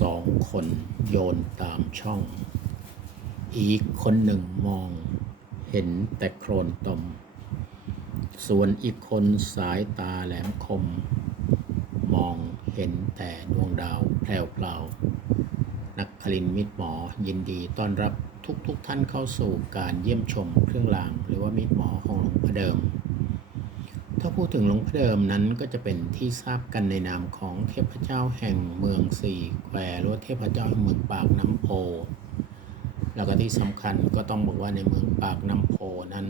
สองคนโยนตามช่อง อีกคนหนึ่งมอง เห็นแต่โครนตม ส่วนอีกคนสายตาแหลมคม มองเห็นแต่ดวงดาวแพรวๆนักคลินมิตรหมอยินดีต้อนรับทุกๆทท่านเข้าสู่การเยี่ยมชมเครื่องราง หรือว่ามิตรหมอของหลวงพ่อเดิม ถ้าพูดถึงหลวงพ่อเดิมนั้นก็จะเป็นที่ทราบกันในนามของเทพเจ้าแห่งเมืองสี่แควหรือว่าเทพเจ้าแห่งเมืองปากน้ำโพ แล้วก็ที่สำคัญก็ต้องบอกว่าในเมืองปากน้ำโพนั้น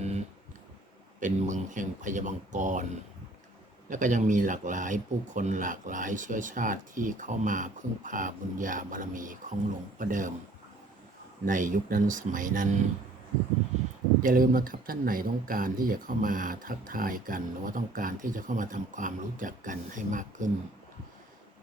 เป็นเมืองแห่งพยาบังกร แล้วก็ยังมีหลากหลายผู้คนหลากหลายเชื้อชาติที่เข้ามาพึ่งพาบุญญาบารมีของหลวงพ่อเดิม ในยุคนั้นสมัยนั้น อย่าลืมนะครับท่านไหนต้องการที่จะเข้ามาทักทายกัน หรือว่าต้องการที่จะเข้ามาทำความรู้จักกันให้มากขึ้น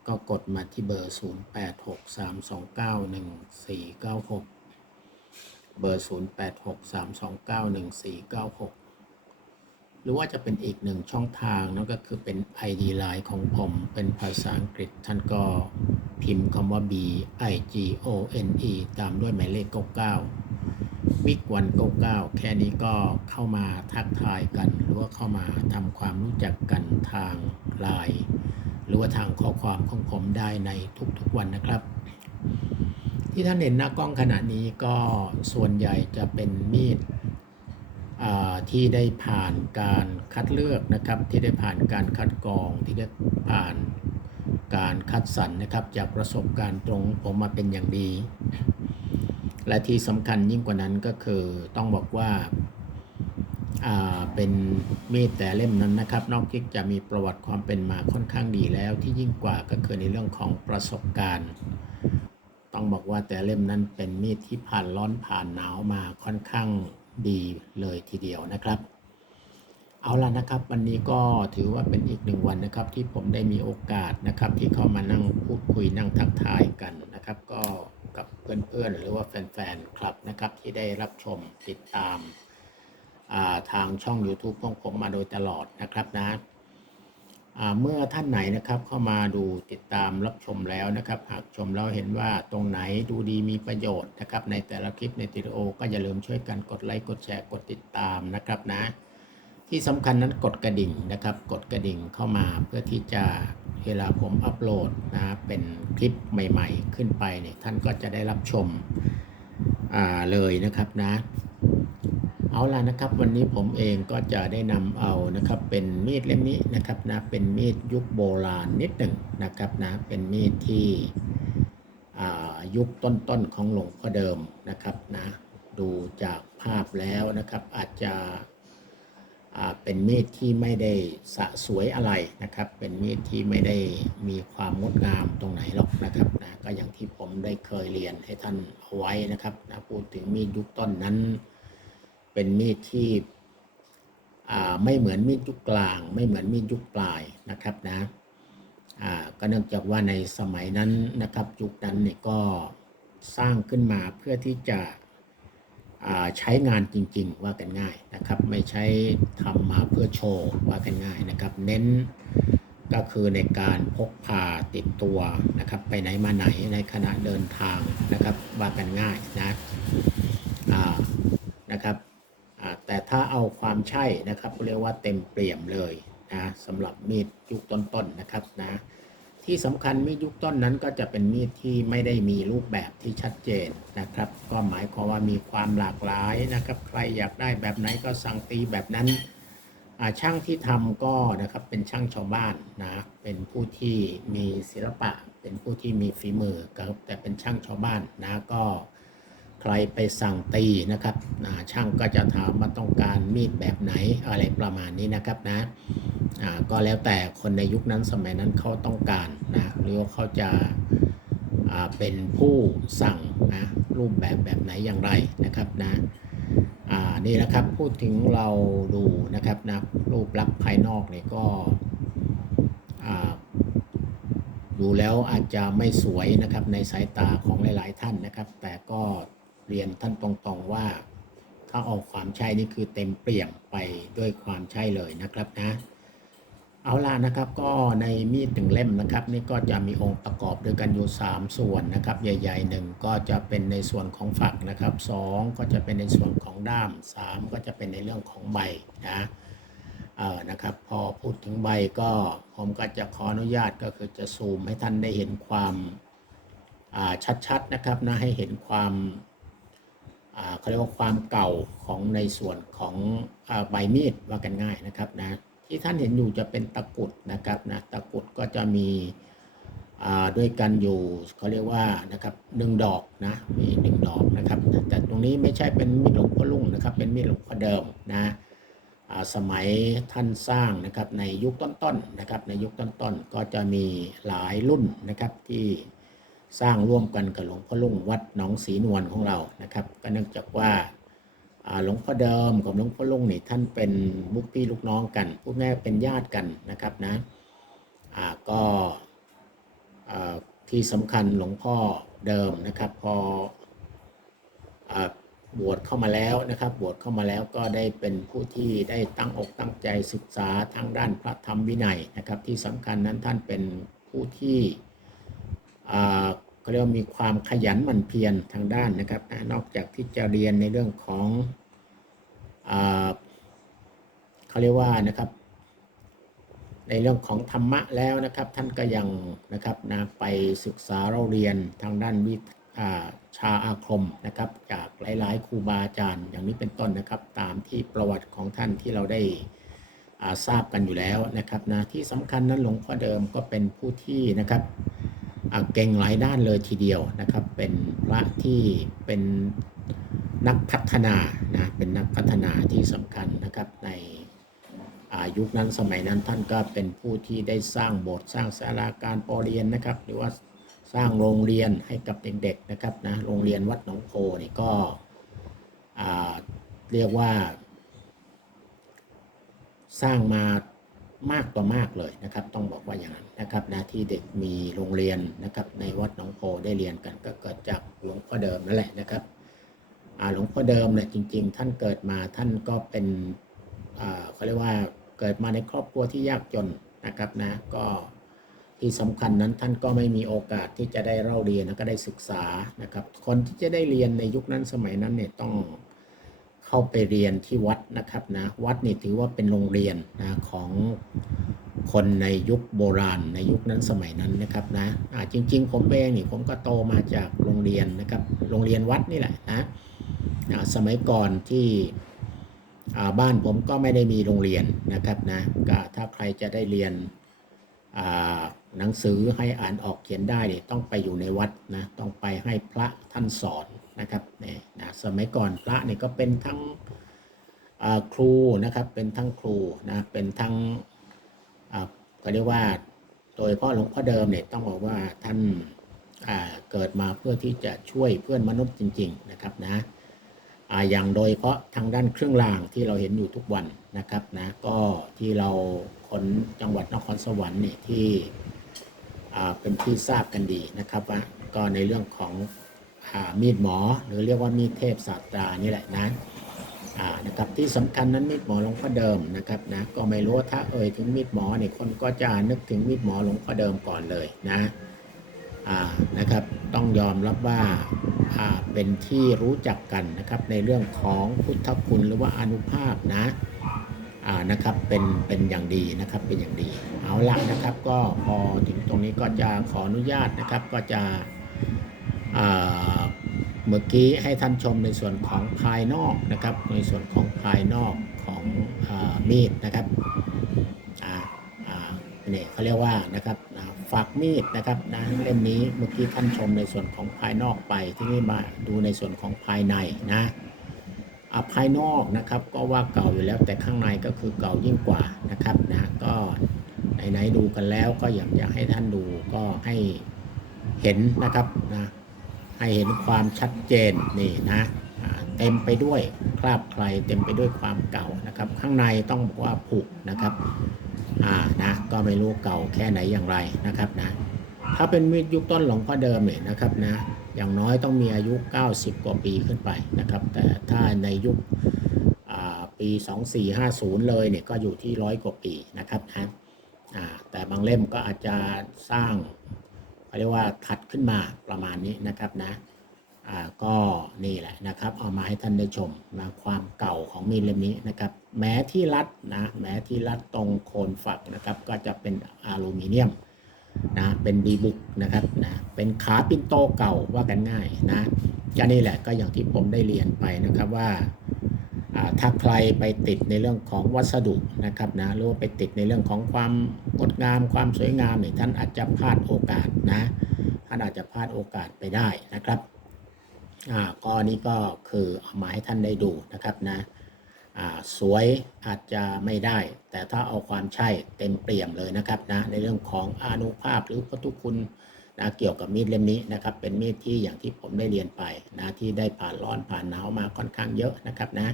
ก็กดมาที่เบอร์ 0863291496 เบอร์ 0863291496 หรือว่าจะเป็นอีกหนึ่งช่องทางนั่นก็คือเป็น ID Line ของผมเป็นภาษาอังกฤษท่านก็พิมพ์คำว่า B I G O N E ตามด้วยหมายเลข 99 วิกวัน99แค่นี้ก็เข้ามาทักทายกัน หรือว่าเข้ามาทำความรู้จักกันทางไลน์หรือว่าทางข้อความของผมได้ในทุกๆวันนะครับ ที่ท่านเห็นหน้ากล้องขณะนี้ก็ส่วนใหญ่จะเป็นมีดที่ได้ผ่านการคัดเลือกนะครับ ที่ได้ผ่านการคัดกรองที่ได้ผ่านการคัดสรรนะครับ จากประสบการณ์ตรงผมมาเป็นอย่างดี และที่สำคัญยิ่งกว่านั้นก็คือต้องบอกว่าาเป็นมีดแต่เล่มนั้นนะครับ นอกจากจะมีประวัติความเป็นมาค่อนข้างดีแล้วที่ยิ่งกว่าก็คือในเรื่องของประสบการณ์ ต้องบอกว่าแต่เล่มนั้นเป็นมีดที่ผ่านร้อนผ่านหนาวมาค่อนข้างดีเลยทีเดียวนะครับ เอาล่ะนะครับ วันนี้ก็ถือว่าเป็นอีกหนึ่งวันนะครับ ที่ผมได้มีโอกาสนะครับ ที่เข้ามานั่งพูดคุยนั่งทักทายกันนะครับ ก็ เพื่อนๆ หรือว่าแฟนๆ ครับนะครับที่ได้รับชมติดตามาทางช่อง YouTube ของผมมาโดยตลอดนะครับนะเมื่อท่านไหนนะครับเข้ามาดูติดตามรับชมแล้วนะครับ หากชมแล้วเห็นว่าตรงไหนดูดีมีประโยชน์นะครับ ในแต่ละคลิปในวิดีโอก็อย่าลืมช่วยกันกดไลค์กดแชร์กดติดตามนะครับนะ ที่สำคัญนั้นกดกระดิ่งนะครับ กดกระดิ่งเข้ามาเพื่อที่จะเวลาผมอัปโหลดนะเป็นคลิปใหม่ๆ ขึ้นไปเนี่ยท่านก็จะได้รับชมอ่าเลยนะครับนะ เอาล่ะนะครับ วันนี้ผมเองก็จะได้นำเอานะครับ เป็นมีดเล่มนี้นะครับนะเป็นมีดยุคโบราณนิดหนึ่งนะครับนะเป็นมีดที่อ่ายุคต้นๆของหลวงพ่อเดิมนะครับนะดูจากภาพแล้วนะครับอาจจะ เป็นมีดที่ไม่ได้สะสวยอะไรนะครับ เป็นมีดที่ไม่ได้มีความงดงามตรงไหนหรอกนะครับนะก็อย่างที่ผมได้เคยเรียนให้ท่านเอาไว้นะครับนะพูดถึงมีดยุคต้นนั้น เป็นมีดที่ไม่เหมือนมีดยุคกลาง ไม่เหมือนมีดยุคปลายนะครับนะก็เนื่องจากว่าในสมัยนั้นนะครับยุคนั้นเนี่ยก็สร้างขึ้นมาเพื่อที่จะ ใช้งานจริง ๆ ว่ากันง่ายนะครับ ไม่ใช้ทำมาเพื่อโชว์ว่ากันง่ายนะครับ เน้นก็คือในการพกพาติดตัวนะครับ ไปไหนมาไหนในขณะเดินทางนะครับว่ากันง่ายนะนะครับแต่ถ้าเอาความใช่นะครับเรียกว่าเต็มเปี่ยมเลยนะสำหรับมีดยุคต้นๆนะครับนะ ที่สำคัญมีดยุคต้นนั้นก็จะเป็นมีดที่ไม่ได้มีรูปแบบที่ชัดเจนนะครับ ก็หมายความว่ามีความหลากหลายนะครับ ใครอยากได้แบบไหนก็สั่งตีแบบนั้นช่างที่ทำก็นะครับเป็นช่างชาวบ้านนะเป็นผู้ที่มีศิลปะ เป็นผู้ที่มีฝีมือครับแต่เป็นช่างชาวบ้านนะก็ ใครไปสั่งตีนะครับช่างก็จะถามว่าต้องการมีดแบบไหนอะไรประมาณนี้นะครับนะก็แล้วแต่คนในยุคนั้นสมัยนั้นเขาต้องการนะหรือว่าเขาจะเป็นผู้สั่งนะรูปแบบแบบไหนอย่างไรนะครับนะอ่านี่นะครับพูดถึงเราดูนะครับนะรูปลักษณ์ภายนอกเนี่ยก็ดูแล้วอาจจะไม่สวยนะครับในสายตาของหลาย ๆ ท่านนะครับ แต่ก็ เรียนท่านตรงๆว่า ถ้าเอาความใช่นี่คือเต็มเปี่ยมไปด้วยความใช่เลยนะครับนะ เอาล่ะนะครับก็ในมีดหนึ่งเล่มนะครับ นี่ก็จะมีองค์ประกอบด้วยกันอยู่ 3 ส่วนนะครับ ใหญ่ๆหนึ่งก็จะเป็นในส่วนของฝักนะครับสองก็จะเป็นในส่วนของด้าม 3 ก็จะเป็นในเรื่องของใบนะเออนะครับพอพูดถึงใบก็ผมก็จะขออนุญาตก็คือจะซูมให้ท่านได้เห็นความชัดๆนะครับนะให้เห็นความ เขาเรียกว่าความเก่าของในส่วนของอใบมีดว่ากันง่ายนะครับนะที่ท่านเห็นอยู่จะเป็นตะกุดนะครับนะตะกุดก็จะมีด้วยกันอยู่เขาเรียกว่านะครับหนึ่งดอกนะมีหนึ่งดอกนะครับแต่ตรงนี้ไม่ใช่เป็นมีดหลวงพ่อลุงนะครับ เป็นมีดหลวงพ่อเดิมนะสมัยท่านสร้างนะครับในยุคต้นๆนะครับในยุคต้นๆก็จะมีหลายรุ่นนะครับที่ สร้างร่วมกันกับหลวงพ่อลุงวัดหนองศรีนวลของเรานะครับก็เนื่องจากว่าหลวงพ่อเดิมกับหลวงพ่อลุงนี่ท่านเป็นลูกพี่ลูกน้องกันพูดง่ายเป็นญาติกันนะครับนะอ่าก็าที่สำคัญหลวงพ่อเดิมนะครับพออบวชเข้ามาแล้วนะครับ บวชเข้ามาแล้วก็ได้เป็นผู้ที่ได้ตั้งอกตั้งใจศึกษาทางด้านพระธรรมวินัยนะครับ ที่สำคัญนั้นท่านเป็นผู้ที่ ก็เรียกว่ามีความขยันหมั่นเพียรทางด้านนะครับนอกจากที่จะเรียนในเรื่องของเขาเรียกว่านะครับ ในเรื่องของธรรมะแล้วนะครับ ท่านก็ยังนะครับนะไปศึกษาเราเรียนทางด้านวิาชาอาคมนะครับ จากหลายๆครูบาอาจารย์ อย่างนี้เป็นต้นนะครับ ตามที่ประวัติของท่านที่เราได้าทราบกันอยู่แล้วนะครับนะที่สำคัญนั้นหลวงพ่อเดิมก็เป็นผู้ที่นะครับ เก่งหลายด้านเลยทีเดียวนะครับ เป็นพระที่เป็นนักพัฒนานะเป็นนักพัฒนาที่สำคัญนะครับในอายุคนั้นสมัยนั้นท่านก็เป็นผู้ที่ได้สร้างโบสถ์สร้างศาลาการปรเรียนนะครับ หรือว่าสร้างโรงเรียนให้กับเด็กๆนะครับนะโรงเรียนวัดหนองโพนี่ก็เรียกว่า สร้างมา มากต่อมากเลยนะครับ ต้องบอกว่าอย่างนั้นนะครับนะที่เด็กมีโรงเรียนนะครับ ในวัดหนองโพได้เรียนกันก็เกิดจากหลวงพ่อเดิมนั่นแหละนะครับหลวงพ่อเดิมเนี่ยจริง ๆ ท่านเกิดมาท่านก็เป็นอ่าเขาเรียกว่าเกิดมาในครอบครัวที่ยากจนนะครับนะก็ที่สำคัญนั้นท่านก็ไม่มีโอกาสที่จะได้เล่าเรียนแล้วก็ได้ศึกษานะครับ คนที่จะได้เรียนในยุคนั้นสมัยนั้นเนี่ยต้อง เข้าไปเรียนที่วัดนะครับนะวัดนี่ถือว่าเป็นโรงเรียนนะของคนในยุคโบราณในยุคนั้นสมัยนั้นนะครับนะอ่าจริง ๆ ผมเองนี่ผมก็โตมาจากโรงเรียนนะครับโรงเรียนวัดนี่แหละนะสมัยก่อนที่อ่าบ้านผมก็ไม่ได้มีโรงเรียนนะครับนะก็ถ้าใครจะได้เรียนอ่าหนังสือให้อ่านออกเขียนได้เนี่ยต้องไปอยู่ในวัดนะต้องไปให้พระท่านสอน นะครับเนี่ยนะสมัยก่อนพระเนี่ยก็เป็นทั้งครูนะครับเป็นทั้งครูนะเป็นทั้งอ่าก็เรียกว่าโดยพาะหลวงพ่อเดิมเนี่ยต้องบอกว่าท่านเกิดมาเพื่อที่จะช่วยเพื่อนมนุษย์จริง ๆ นะครับนะอย่างโดยเฉพาะทางด้านเครื่องรางที่เราเห็นอยู่ทุกวันนะครับนะก็ที่เราคนจังหวัดนครสวรรค์เนี่ยที่เป็นที่ทราบกันดีนะครับว่าก็ในเรื่องของ มีดหมอหรือเรียกว่ามีดเทพศาสตรานี่แหละนะนะครับที่สำคัญนั้นมีดหมอหลวงพ่อเดิมนะครับนะก็ไม่รู้ว่าถ้าเอ่ยถึงมีดหมอเนี่ยคนก็จะนึกถึงมีดหมอหลวงพ่อเดิมก่อนเลยนะนะครับต้องยอมรับว่าเป็นที่รู้จักกันนะครับในเรื่องของพุทธคุณหรือว่าอนุภาพนะนะครับเป็นเป็นอย่างดีนะครับเป็นอย่างดี เอาละนะครับก็พอถึงตรงนี้ก็จะขออนุญาตนะครับก็จะ เมื่อกี้ให้ท่านชมในส่วนของภายนอกนะครับ ในส่วนของภายนอกของอมีดนะครับเนี่ยเขาเรียกว่านะครับฝักมีดนะครับนะเล่มนี้เมื่อกี้ท่านชมในส่วนของภายนอกไปที่นี่มาดูในส่วนของภายในนะภายนอกนะครับก็ว่าเก่าอยู่แล้วแต่ข้างในก็คือเก่ายิ่งกว่านะครับนะก็ไหนๆดูกันแล้วก็อยากจะให้ท่านดูก็ให้เห็นนะครับนะ ให้เห็นความชัดเจนนี่นะเต็มไปด้วยคราบใครเต็มไปด้วยความเก่านะครับ ข้างในต้องบอกว่าผุนะครับอ่านะก็ไม่รู้เก่าแค่ไหนอย่างไรนะครับนะถ้าเป็นมีดยุคต้นหลวงพ่อเดิมเนี่ยนะครับนะอย่างน้อยต้องมีอายุ 90 กว่าปีขึ้นไปนะครับ แต่ถ้าในยุคอ่าปี 2450 เลยเนี่ยก็อยู่ที่ร้อยกว่าปีนะครับนะแต่บางเล่มก็อาจจะสร้าง เขาเรียกว่าถัดขึ้นมาประมาณนี้นะครับนะอ่าก็นี่แหละนะครับ เอามาให้ท่านได้ชมนะความเก่าของมีดเล่มนี้นะครับ แม้ที่รัดนะแม้ที่รัดตรงโคนฝักนะครับ ก็จะเป็นอลูมิเนียมนะเป็นดีบุกนะครับนะเป็นขาปินโตเก่าว่ากันง่ายนะก็นี่แหละก็อย่างที่ผมได้เรียนไปนะครับว่า ถ้าใครไปติดในเรื่องของวัสดุนะครับนะหรือว่าไปติดในเรื่องของความงดงาม ความสวยงามเนี่ยท่านอาจจะพลาดโอกาสนะท่านอาจจะพลาดโอกาสไปได้นะครับอ่าก็นี่ก็คือเอามาให้ท่านได้ดูนะครับนะอ่าสวยอาจจะไม่ได้ แต่ถ้าเอาความใช่เต็มเปี่ยมเลยนะครับนะในเรื่องของอนุภาพหรือพัทุคุณนะเกี่ยวกับมีดเล่มนี้นะครับเป็นมีดที่อย่างที่ผมได้เรียนไปนะที่ได้ผ่านร้อนผ่านหนาวมาค่อนข้างเยอะนะครับนะ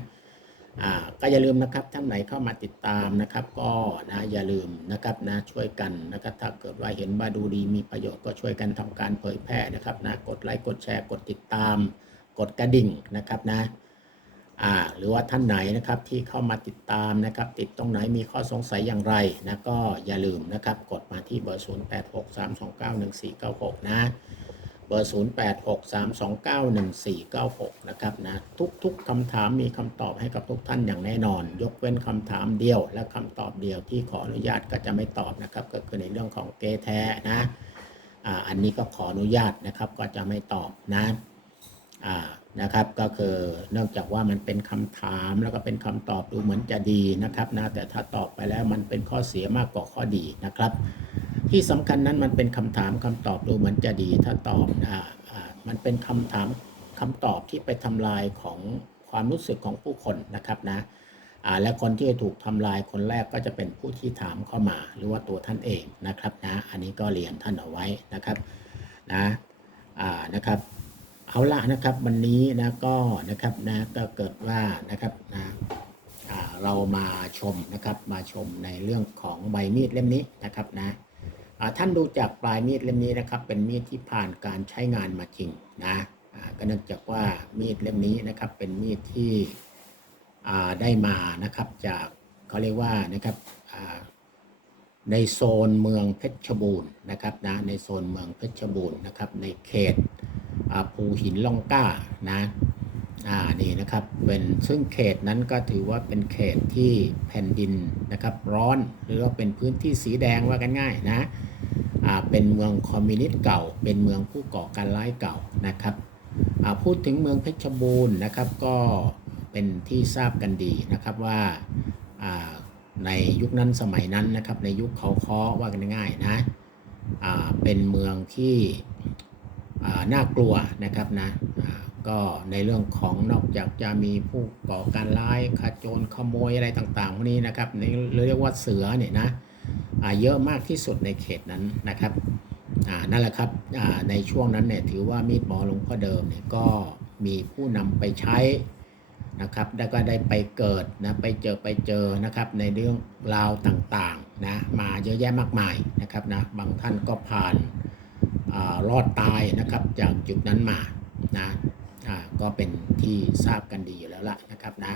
อ่าก็อย่าลืมนะครับท่านไหนเข้ามาติดตามนะครับ ก็นะอย่าลืมนะครับนะช่วยกันนะครับถ้าเกิดว่าเห็นว่าดูดีมีประโยชน์ก็ช่วยกันทำการเผยแพร่นะครับนะกดไลค์กดแชร์กดติดตาม กดกระดิ่งนะครับนะอ่าหรือว่าท่านไหนนะครับที่เข้ามาติดตามนะครับ ติดตรงไหนมีข้อสงสัยอย่างไรนะก็อย่าลืมนะครับ กดมาที่เบอร์ 0863291496 นะ เบอร์ 0863291496 นะครับนะทุกๆคำถามมีคำตอบให้กับทุกท่านอย่างแน่นอน ยกเว้นคำถามเดียว และคำตอบเดียวที่ขออนุญาตก็จะไม่ตอบนะครับ ก็คือในเรื่องของเกแท้นะอ่าอันนี้ก็ขออนุญาตนะครับก็จะไม่ตอบนะอ่า นะครับ ก็คือเนื่องจากว่ามันเป็นคำถามแล้วก็เป็นคำตอบดูเหมือนจะดีนะครับนะแต่ถ้าตอบไปแล้วมันเป็นข้อเสียมากกว่าข้อดีนะครับ ที่สำคัญนั้นมันเป็นคำถามคำตอบดูเหมือนจะดี ถ้าตอบอ่ามันเป็นคำถามคำตอบที่ไปทำลายของความรู้สึกของผู้คนนะครับนะอ่าและคนที่ถูกทำลายคนแรกก็จะเป็นผู้ที่ถามเข้ามา หรือว่าตัวท่านเองนะครับนะ อันนี้ก็เรียนท่านเอาไว้นะครับนะอ่านะครับ เอาละนะครับวันนี้นะก็นะครับนะก็เกิดว่านะครับนะเรามาชมนะครับมาชมในเรื่องของใบมีดเล่มนี้นะครับนะท่านดูจากปลายมีดเล่มนี้นะครับเป็นมีดที่ผ่านการใช้งานมาจริงนะก็เนื่องจากว่ามีดเล่มนี้นะครับเป็นมีดที่ได้มานะครับจากเขาเรียกว่านะครับในโซนเมืองเพชรบูรณ์นะครับนะในโซนเมืองเพชรบูรณ์นะครับในเขต ภูหินล่องกล้านะอ่านี่นะครับเป็นซึ่งเขตนั้นก็ถือว่าเป็นเขตที่แผ่นดินนะครับร้อนหรือว่าเป็นพื้นที่สีแดงว่ากันง่ายนะอ่าเป็นเมืองคอมมิวนิสต์เก่า เป็นเมืองผู้ก่อการร้ายเก่านะครับอ่าพูดถึงเมืองเพชรบูรณ์นะครับก็เป็นที่ทราบกันดีนะครับว่าอ่าในยุคนั้นสมัยนั้นนะครับในยุคเขาค้อว่ากันง่ายนะอ่าเป็นเมืองที่ น่ากลัวนะครับนะก็ในเรื่องของนอกจากจะมีผู้ก่อการร้ายขโจรขโมยอะไรต่างๆพวกนี้นะครับในเรียกว่าเสือเนี่ยนะเยอะมากที่สุดในเขตนั้นนะครับนั่นแหละครับในช่วงนั้นเนี่ยถือว่ามีดหมอหลวงพ่อเดิมเนี่ยก็มีผู้นำไปใช้นะครับแล้วก็ได้ไปเกิดนะไปเจอไปเจอนะครับในเรื่องราวต่างๆนะมาเยอะแยะมากมายนะครับนะบางท่านก็ผ่าน รอดตายนะครับจากจุดนั้นมานะก็เป็นที่ทราบกันดีอยู่แล้วล่ะนะครับนะ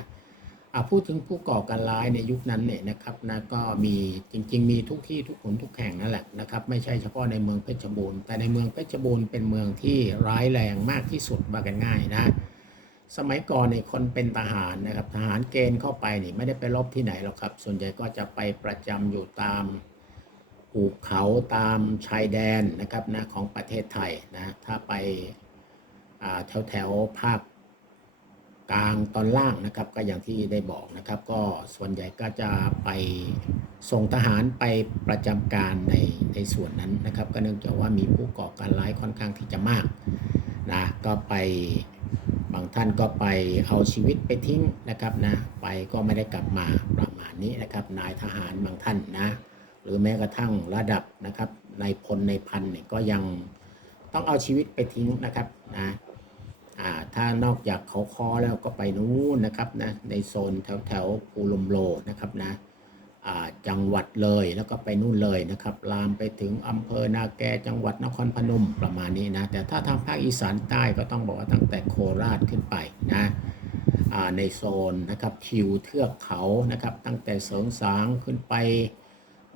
พูดถึงผู้ก่อการร้ายในยุคนั้นเนี่ยนะครับนะก็มีจริง ๆ มีทุกที่ทุกหนทุกแห่งนั่นแหละนะครับไม่ใช่เฉพาะในเมืองเพชรบูรณ์แต่ในเมืองเพชรบูรณ์เป็นเมืองที่ร้ายแรงมากที่สุดว่ากันง่ายนะสมัยก่อนเนี่ยคนเป็นทหารนะครับทหารเกณฑ์เข้าไปนี่ไม่ได้ไปรบที่ไหนหรอกครับ ส่วนใหญ่ก็จะไปประจำอยู่ตาม หุบเขาตามชายแดนนะครับนะของประเทศไทยนะถ้าไปแถวแถวภาคกลางตอนล่างนะครับก็อย่างที่ได้บอกนะครับ ก็ส่วนใหญ่ก็จะไปส่งทหารไปประจำการในในส่วนนั้นนะครับ ก็เนื่องจากว่ามีผู้ก่อการร้ายค่อนข้างที่จะมากนะก็ไปบางท่านก็ไปเอาชีวิตไปทิ้งนะครับนะไปก็ไม่ได้กลับมาประมาณนี้นะครับนายทหารบางท่านนะ หรือแม้กระทั่งระดับนะครับในพลในพันเนี่ยก็ยังต้องเอาชีวิตไปทิ้งนะครับนะอ่าถ้านอกจากเขาคอแล้วก็ไปนู้นนะครับนะในโซนแถวแถวๆภูลมโลนะครับนะอ่าจังหวัดเลยแล้วก็ไปนู่นเลยนะครับลามไปถึงอำเภอนาแกจังหวัดนครพนมประมาณนี้นะแต่ถ้าทางภาคอีสานใต้ก็ต้องบอกว่าตั้งแต่โคราชขึ้นไปนะในโซนนะครับทิวเทือกเขานะครับตั้งแต่เสริงสางขึ้นไป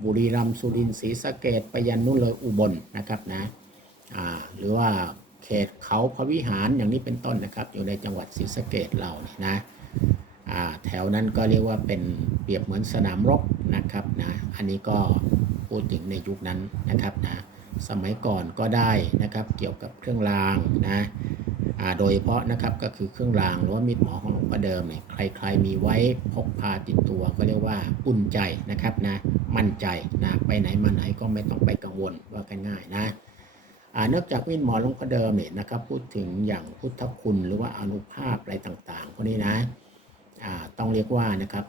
บุรีรัมย์สุรินทร์ศรีสะเกดไปยันนู่นเลยอุบลนะครับนะหรือว่าเขตเขาพระวิหารอย่างนี้เป็นต้นนะครับ อยู่ในจังหวัดศรีสะเกดเราเนี่ยนะแถวนั้นก็เรียกว่าเป็นเปรียบเหมือนสนามรบนะครับนะอันนี้ก็พูดถึงในยุคนั้นนะครับนะ สมัยก่อนก็ได้นะครับ เกี่ยวกับเครื่องรางนะโดยเฉพาะนะครับก็คือเครื่องรางหรือว่ามีดหมอของหลวงพ่อเดิมเนี่ยใครๆมีไว้พกพาติดตัวก็เรียกว่าอุ่นใจนะครับนะมั่นใจนะไปไหนมาไหนก็ไม่ต้องไปกังวลว่ากันง่ายนะนอกจากมีดหมอหลวงพ่อเดิมเนี่ยนะครับ พูดถึงอย่างพุทธคุณหรือว่าอนุภาพอะไรต่างๆพวกนี้นะต้องเรียกว่านะครับ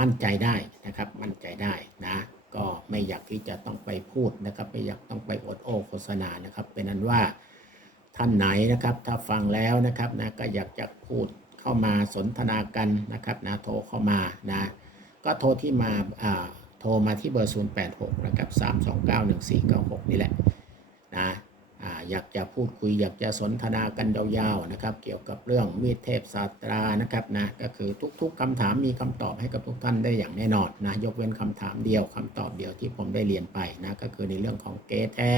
มั่นใจได้นะครับมั่นใจได้นะ ก็ไม่อยากที่จะต้องไปพูดนะครับ ไม่อยากต้องไปอดโอโฆษณานะครับ เป็นนั้นว่าท่านไหนนะครับถ้าฟังแล้วนะครับนะก็อยากจะพูดเข้ามาสนทนากันนะครับนะโทรเข้ามานะก็โทรที่มาอ่าโทรมาที่เบอร์ 086นะครับ3291496 นี่แหละนะ อยากจะพูดคุยอยากจะสนทนากันยาวๆนะครับ เกี่ยวกับเรื่องมีดเทพศาสตรานะครับนะก็คือทุกๆคำถามมีคำตอบให้กับทุกท่านได้อย่างแน่นอนนะยกเว้นคำถามเดียวคำตอบเดียวที่ผมได้เรียนไปนะก็คือในเรื่องของเกแท้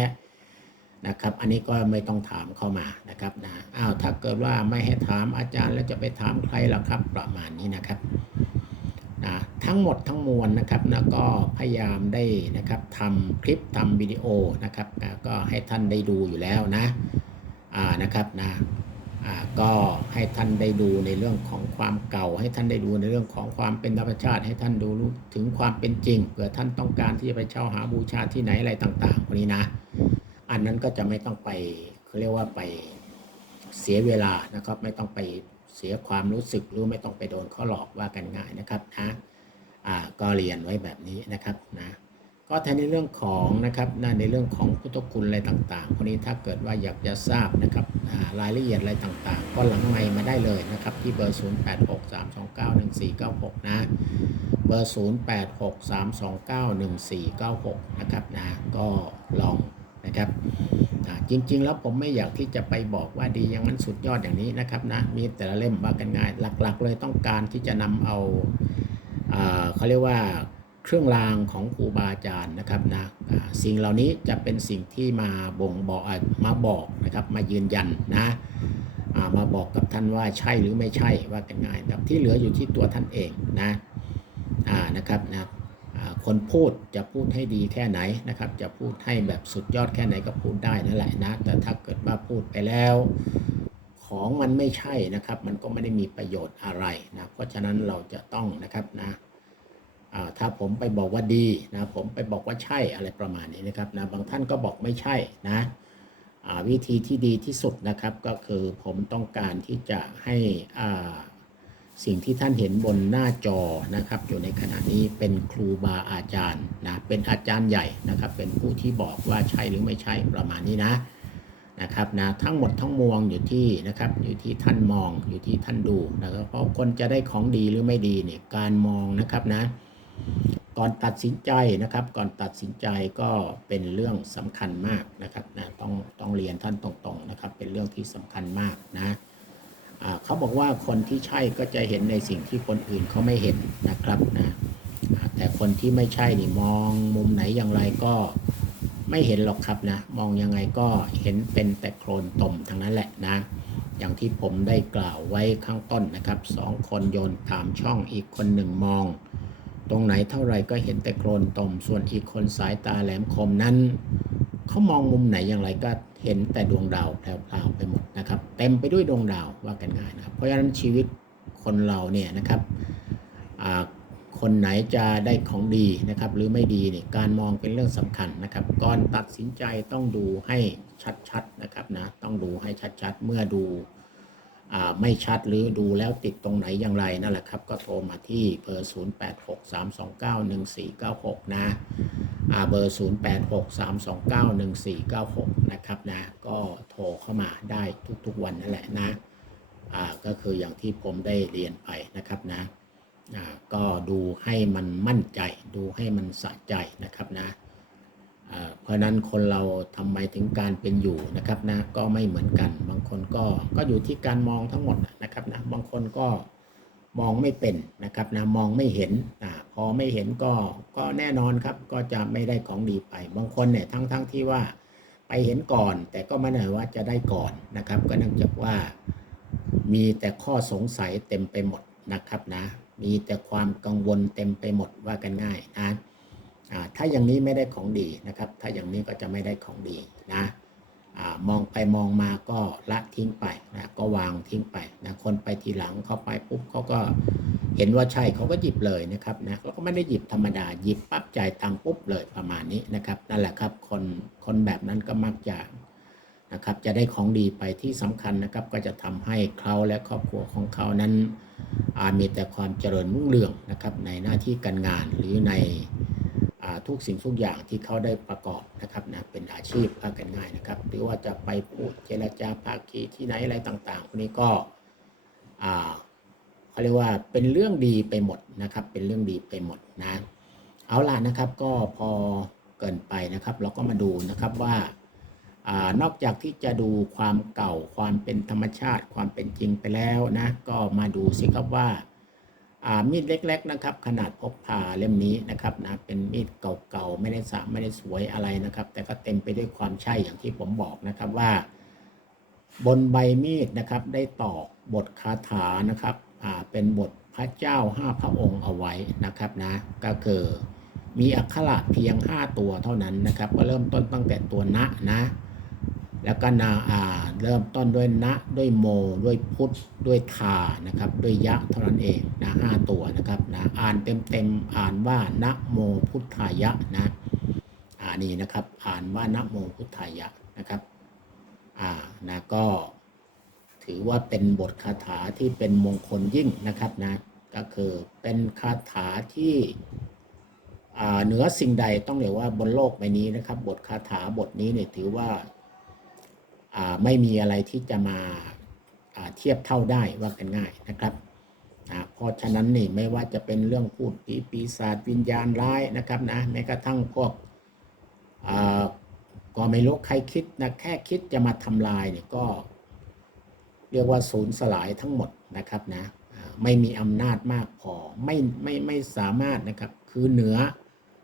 นะครับอันนี้ก็ไม่ต้องถามเข้ามานะครับนะอ้าวถ้าเกิดว่าไม่ให้ถามอาจารย์แล้วจะไปถามใครล่ะครับประมาณนี้นะครับ นะทั้งหมดทั้งมวลนะครับนะก็พยายามได้นะครับทำคลิปทำวิดีโอนะครับนะก็ให้ท่านได้ดูอยู่แล้วนะอ่านะครับนะอ่าก็ให้ท่านได้ดูในเรื่องของความเก่า ให้ท่านได้ดูในเรื่องของความเป็นธรรมชาติ ให้ท่านดูรู้ถึงความเป็นจริงเผื่อท่านต้องการที่จะไปเช่าหาบูชาที่ไหนอะไรต่างๆพวกนี้นะ อันนั้นก็จะไม่ต้องไปเขาเรียกว่าไปเสียเวลานะครับไม่ต้องไป เสียความรู้สึกหรือไม่ต้องไปโดนเขาหลอกว่ากันง่ายนะครับนะอ่าก็เรียนไว้แบบนี้นะครับนะก็ทนในเรื่องของนะครับนะในเรื่องของพุทธคุณอะไรต่างๆพวกนี้ถ้าเกิดว่าอยากจะทราบนะครับรายละเอียดอะไรต่างๆ ก็หลังไมค์มาได้เลยนะครับ ที่เบอร์ 0863291496 นะ เบอร์ 0863291496 นะครับนะก็ลอง นะครับจริง ๆ แล้วผมไม่อยากที่จะไปบอกว่าดีอย่างนั้นสุดยอดอย่างนี้นะครับนะมีแต่ละเล่มว่ากันง่ายหลัก ๆ เลยต้องการที่จะนำเอาเขาเรียกว่าเครื่องรางของครูบาอาจารย์นะครับนะสิ่งเหล่านี้จะเป็นสิ่งที่มาบ่งบอกมาบอกนะครับมายืนยันนะมาบอกกับท่านว่าใช่หรือไม่ใช่ว่ากันง่ายแต่ที่เหลืออยู่ที่ตัวท่านเองนะนะครับนะ คนพูดจะพูดให้ดีแค่ไหนนะครับ จะพูดให้แบบสุดยอดแค่ไหนก็พูดได้นั่นแหละนะ แต่ถ้าเกิดว่าพูดไปแล้ว ของมันไม่ใช่นะครับ มันก็ไม่ได้มีประโยชน์อะไรนะ เพราะฉะนั้นเราจะต้องนะครับนะถ้าผมไปบอกว่าดีนะ ผมไปบอกว่าใช่อะไรประมาณนี้นะครับนะ บางท่านก็บอกไม่ใช่นะวิธีที่ดีที่สุดนะครับก็คือผมต้องการที่จะให้อ่า สิ่งที่ท่านเห็นบนหน้าจอนะครับ อยู่ในขณะนี้เป็นครูบาอาจารย์นะเป็นอาจารย์ใหญ่นะครับ เป็นผู้ที่บอกว่าใช่หรือไม่ใช่ประมาณนี้นะนะครับนะทั้งหมดทั้งมวลอยู่ที่นะครับอยู่ที่ท่านมองอยู่ที่ท่านดูนะครับเพราะคนจะได้ของดีหรือไม่ดีเนี่ยการมองนะครับนะก่อนตัดสินใจนะครับ ก่อนตัดสินใจก็เป็นเรื่องสำคัญมากนะครับนะต้องต้องเรียนท่านตรงๆนะครับ เป็นเรื่องที่สำคัญมากนะ เขาบอกว่าคนที่ใช่ก็จะเห็นในสิ่งที่คนอื่นเขาไม่เห็นนะครับนะแต่คนที่ไม่ใช่นี่มองมุมไหนอย่างไรก็ไม่เห็นหรอกครับนะ มองยังไงก็เห็นเป็นแต่โคลนตมทั้งนั้นแหละนะ อย่างที่ผมได้กล่าวไว้ข้างต้นนะครับสองคนโยนถามช่องอีกคนหนึ่งมอง ตรงไหนเท่าไรก็เห็นแต่โคลนตม ส่วนอีกคนสายตาแหลมคมนั้น เขามองมุมไหนอย่างไรก็เห็นแต่ดวงดาวแพรวๆไปหมดนะครับ เต็มไปด้วยดวงดาวว่ากันง่ายนะครับ เพราะฉะนั้นชีวิตคนเราเนี่ยนะครับคนไหนจะได้ของดีนะครับ หรือไม่ดีเนี่ยการมองเป็นเรื่องสำคัญนะครับ ก่อนตัดสินใจต้องดูให้ชัดๆนะครับนะต้องดูให้ชัดๆ เมื่อดู ไม่ชัดหรือดูแล้วติดตรงไหนอย่างไรนั่นแหละครับ ก็โทรมาที่เบอร์ 0863291496 นะอ่าเบอร์ 0863291496 นะครับนะ ก็โทรเข้ามาได้ทุกๆวันนั่นแหละนะก็คืออย่างที่ผมได้เรียนไปนะครับนะก็ดูให้มันมั่นใจ ดูให้มันสะใจนะครับนะ เพราะนั้นคนเราทำไมถึงการเป็นอยู่นะครับนะก็ไม่เหมือนกัน บางคนก็ก็อยู่ที่การมองทั้งหมดนะครับนะบางคนก็มองไม่เป็นนะครับนะมองไม่เห็นอ่าพอไม่เห็นก็ก็แน่นอนครับก็จะไม่ได้ของดีไป บางคนเนี่ยทั้งทั้งที่ว่าไปเห็นก่อน แต่ก็ไม่ได้ว่าจะได้ก่อนนะครับ ก็เนื่องจากว่ามีแต่ข้อสงสัยเต็มไปหมดนะครับนะมีแต่ความกังวลเต็มไปหมดว่ากันง่ายนะ ถ้าอย่างนี้ไม่ได้ของดีนะครับ ถ้าอย่างนี้ก็จะไม่ได้ของดีนะอมองไปมองมาก็ละทิ้งไปนะก็วางทิ้งไปนะคนไปทีหลังเข้าไปปุ๊บเขาก็เห็นว่าใช่เขาก็หยิบเลยนะครับนะเขาก็ไม่ได้หยิบธรรมดาหยิบปั๊บจ่ายตังปุ๊บเลยประมาณนี้นะครับนั่นแหละครับคนคนแบบนั้นก็มักจะนะครับจะได้ของดีไปที่สำคัญนะครับ ก็จะทำให้เขาและครอบครัวของเขานั้นมีแต่ความเจริญรุ่งเรืองนะครับในหน้าที่การงานหรือใน ทุกสิ่งทุกอย่างที่เขาได้ประกอบนะครับนะเป็นอาชีพว่ากันง่ายนะครับ หรือว่าจะไปพูดเจรจาภาคีที่ไหนอะไรต่างๆพวกนี้ก็เขาเรียกว่าเป็นเรื่องดีไปหมดนะครับ เป็นเรื่องดีไปหมดนะเอาล่ะนะครับก็พอเกินไปนะครับ เราก็มาดูนะครับว่าอนอกจากที่จะดูความเก่าความเป็นธรรมชาติ ความเป็นจริงไปแล้วนะก็มาดูสิครับว่า มีดเล็ก ๆนะครับ ขนาดพกพาเล่มนี้นะครับนะเป็นมีดเก่าๆไม่ได้สะไม่ได้สวยอะไรนะครับ แต่ก็เต็มไปด้วยความใช่อย่างที่ผมบอกนะครับว่า บนใบมีดนะครับ ได้ตอกบทคาถานะครับเป็นบทพระเจ้าห้าพระองค์เอาไว้นะครับนะก็คือมีอักขระเพียง 5 ตัวเท่านั้นนะครับ ก็เริ่มต้นตั้งแต่ตัวนะนะ แล้วก็นาอาเริ่มต้นด้วยนะด้วยโม ด้วยพุทธด้วยทานะครับ ด้วยยะเท่านั้นเองนะห้าตัวนะครับนะอ่านเต็มเต็มๆอ่านว่านะโมพุทธายะนะอ่านี่นะครับ อ่านว่านะโมพุทธายะนะครับอ่านะก็ถือว่าเป็นบทคาถาที่เป็นมงคลยิ่งนะครับนะก็คือเป็นคาถาที่เหนือสิ่งใดต้องเรียกว่าบนโลกใบนี้นะครับ บทคาถาบทนี้เนี่ยถือว่า ไม่มีอะไรที่จะมาเทียบเท่าได้ว่ากันง่ายนะครับเพราะฉะนั้นนี่ไม่ว่าจะเป็นเรื่องพูดผีปีศาจวิญญาณร้ายนะครับนะแม้กระทั่งพวกก็ไม่รู้ใครคิดนะแค่คิดจะมาทำลายเนี่ยก็ เรียกว่าศูนย์สลายทั้งหมดนะครับนะไม่มีอำนาจมากพอไม่ไม่ไม่สามารถนะครับ คือเหนือ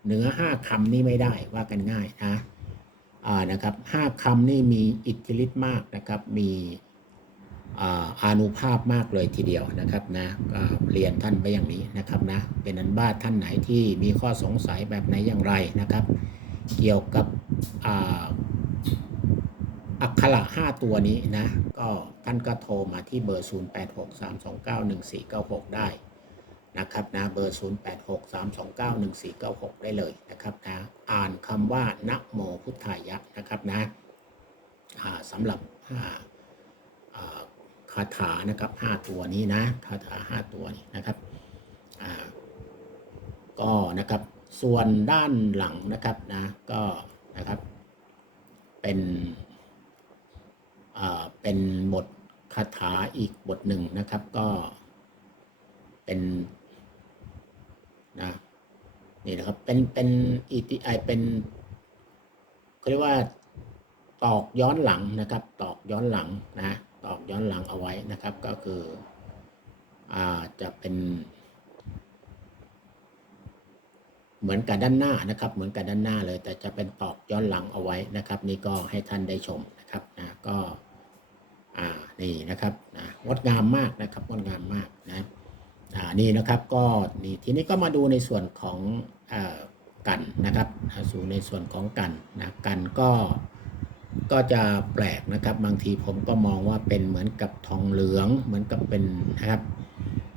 เหนือห้าคำนี้ไม่ได้ว่ากันง่ายนะ นะครับห้าคำนี่มีอิทธิฤทธิ์มากนะครับ มีอานุภาพมากเลยทีเดียวนะครับนะเรียนท่านไปอย่างนี้นะครับนะเป็นอันบ้าท่านไหนที่มีข้อสงสัยแบบไหนอย่างไรนะครับ เกี่ยวกับอักขระห้าตัวนี้นะก็ท่านก็โทรมาที่เบอร์ 0863291496 ได้ นะครับนะเบอร์ 0863291496 ได้เลยนะครับนะอ่านคำว่านะโมพุทธายะนะครับนะสำหรับอ่าาคาถานะครับห้าตัวนี้นะคาถาห้าตัวนี้นะครับก็นะครับส่วนด้านหลังนะครับนะก็นะครับเป็นเป็นบทคาถาอีกบทหนึ่งนะครับก็เป็น นะนี่นะครับเป็นเป็นอีทีไอเป็นเขาเรียกว่าตอกย้อนหลังนะครับ ตอกย้อนหลังนะตอกย้อนหลังเอาไว้นะครับ ก็คืออ่าจะเป็น เหมือนกับด้านหน้านะครับ เหมือนกับด้านหน้าเลย แต่จะเป็นตอกย้อนหลังเอาไว้นะครับ นี่ก็ให้ท่านได้ชมนะครับนะก็อ่านี่นะครับนะงดงามมากนะครับงดงามมากนะ อ่านี่นะครับก็นี่ทีนี้ก็มาดูในส่วนของอกันนะครับสู่ในส่วนของกันนะกันก็ก็จะแปลกนะครับ บางทีผมก็มองว่าเป็นเหมือนกับทองเหลืองเหมือนกับเป็นนะครับ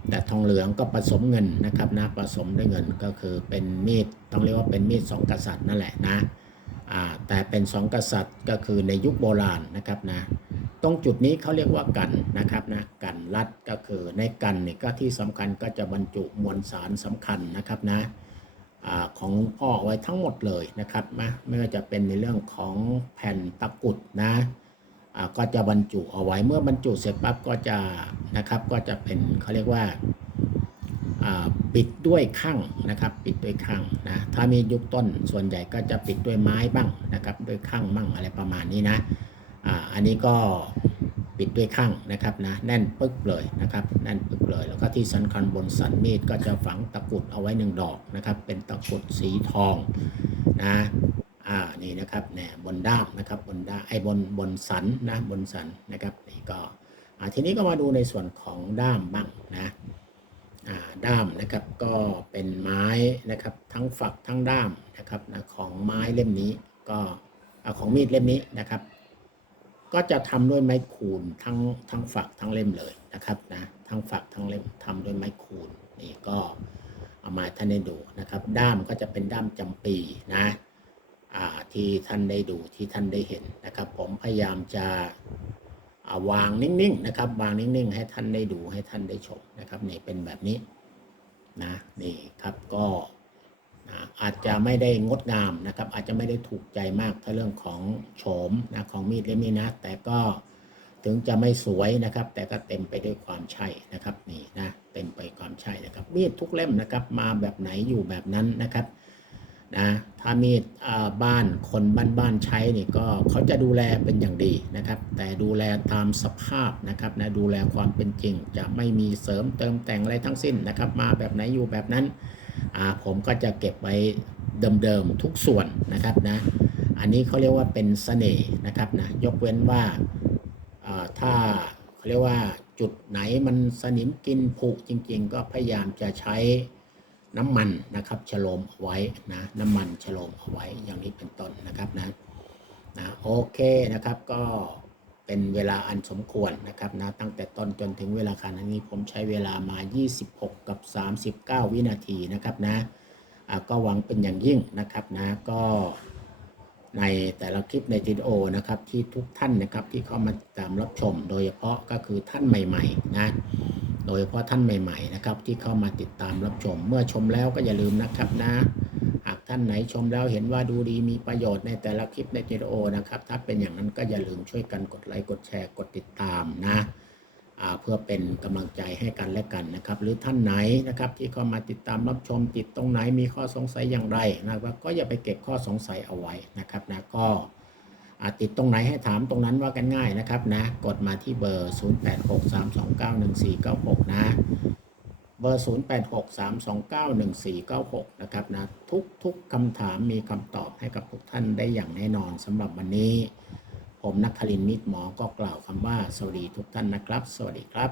แต่ทองเหลืองก็ผสมเงินนะครับนะผสมด้วยเงินก็คือเป็นมีดต้องเรียกว่าเป็นมีดสองกษัตริย์นั่นแหละนะแต่เป็นสองกษัตริย์ก็คือในยุคโบราณนะครับนะ ตรงจุดนี้เขาเรียกว่ากันนะครับนะกันรัดก็คือในกันเนี่ยก็ที่สำคัญก็จะบรรจุมวลสารสำคัญนะครับนะอของพ่อไว้ทั้งหมดเลยนะครับนะไม่ว่าจะเป็นในเรื่องของแผ่นตะกุดนะก็จะบรรจุเอาไว้เมื่อบรรจุเสร็จปั๊บก็จะนะครับก็จะเป็นเขาเรียกว่าอ่าปิดด้วยข้างนะครับ ปิดด้วยข้างนะถ้ามียุคต้นส่วนใหญ่ก็จะปิดด้วยไม้บ้างนะครับ ด้วยข้างบ้างอะไรประมาณนี้นะ อ่าอันนี้ก็ปิดด้วยข้างนะครับนะแน่นปึ๊กเลยนะครับแน่นปึ๊กเลย แล้วก็ที่สำคัญบนสันมีดก็จะฝังตะกุดเอาไว้หนึ่งดอกนะครับ เป็นตะกุดสีทองนะอ่านี่นะครับเนี่ยบนด้ามนะครับบนด้ามไอ้บนบนสันนะบนสันนะครับนี่ก็อ่าทีนี้ก็มาดูในส่วนของด้ามบ้างนะอ่าด้ามนะครับก็เป็นไม้นะครับทั้งฝักทั้งด้ามนะครับนะของไม้เล่มนี้ก็อ่าของมีดเล่มนี้นะครับ ก็จะทำด้วยไม้คูนทั้งทั้งฝักทั้งเล่มเลยนะครับนะทั้งฝักทั้งเล่มทำด้วยไม้คูนนี่ก็เอามาท่านได้ดูนะครับ ด้ามก็จะเป็นด้ามจำปีนะที่ท่านได้ดูที่ท่านได้เห็นนะครับ ผมพยายามจะาวางนิ่งๆนะครับ วางนิ่งๆ ให้ท่านได้ดูให้ท่านได้ชมนะครับนี่เป็นแบบนี้นะนี่ครับก็นะอา จะไม่ได้งดงามนะครับ อาจจะไม่ได้ถูกใจมากถ้าเรื่องของโฉมนะของมีดเล่มนี้นะแต่ก็ถึงจะไม่สวยนะครับ แต่ก็เต็มไปด้วยความใช่นะครับนี่นะเต็มไปความใช่นะครับมีดทุกเล่มนะครับ มาแบบไหนอยู่แบบนั้นนะครับนะถ้ามีดบ้านคนบ้านๆใช้นี่ก็เขาจะดูแลเป็นอย่างดีนะครับ แต่ดูแลตามสภาพนะครับนะดูแลความเป็นจริง จะไม่มีเสริมเติมแต่งอะไรทั้งสิ้นนะครับ มาแบบไหนอยู่แบบนั้นผมก็จะเก็บไว้ เดิมๆทุกส่วนนะครับนะอันนี้เขาเรียกว่าเป็นเสน่ห์นะครับนะยกเว้นว่าถ้าเขาเรียกว่าจุดไหนมันสนิมกินผุจริง ๆ ก็พยายามจะใช้น้ำมันนะครับฉโลมเอาไว้นะน้ำมันฉโลมเอาไว้อย่างนี้เป็นต้นนะครับนะนะโอเคนะครับก็เป็นเวลาอันสมควรนะครับนะตั้งแต่ต้นจนถึงเวลาขณะนี้ผมใช้เวลามา 26 กับ 39 วินาทีนะครับนะ ก็หวังเป็นอย่างยิ่งนะครับนะก็ในแต่ละคลิปในวิดีโอนะครับที่ทุกท่านนะครับที่เข้ามาติดตามรับชม โดยเฉพาะก็คือท่านใหม่ๆนะโดยเฉพาะท่านใหม่ๆนะครับที่เข้ามาติดตามรับชม เมื่อชมแล้วก็อย่าลืมนะครับนะหากท่านไหนชมแล้วเห็นว่าดูดีมีประโยชน์ในแต่ละคลิปในวิดีโอนะครับถ้าเป็นอย่างนั้นก็อย่าลืมช่วยกันกดไลค์กดแชร์กดติดตามนะ เพื่อเป็นกำลังใจให้กันและกันนะครับ หรือท่านไหนนะครับที่เข้ามาติดตามรับชมติดตรงไหนมีข้อสงสัยอย่างไรนะครับก็อย่าไปเก็บข้อสงสัยเอาไว้นะครับนะก็ติดตรงไหนให้ถามตรงนั้นว่ากันง่ายนะครับนะกดมาที่เบอร์ 0863291496 นะเบอร์ 0863291496 นะครับนะทุกทุกคำถามมีคำตอบให้กับทุกท่านได้อย่างแน่นอนสำหรับวันนี้ ผมนักคลินมิตรหมอก็กล่าวคำว่า สวัสดีทุกท่านนะครับ สวัสดีครับ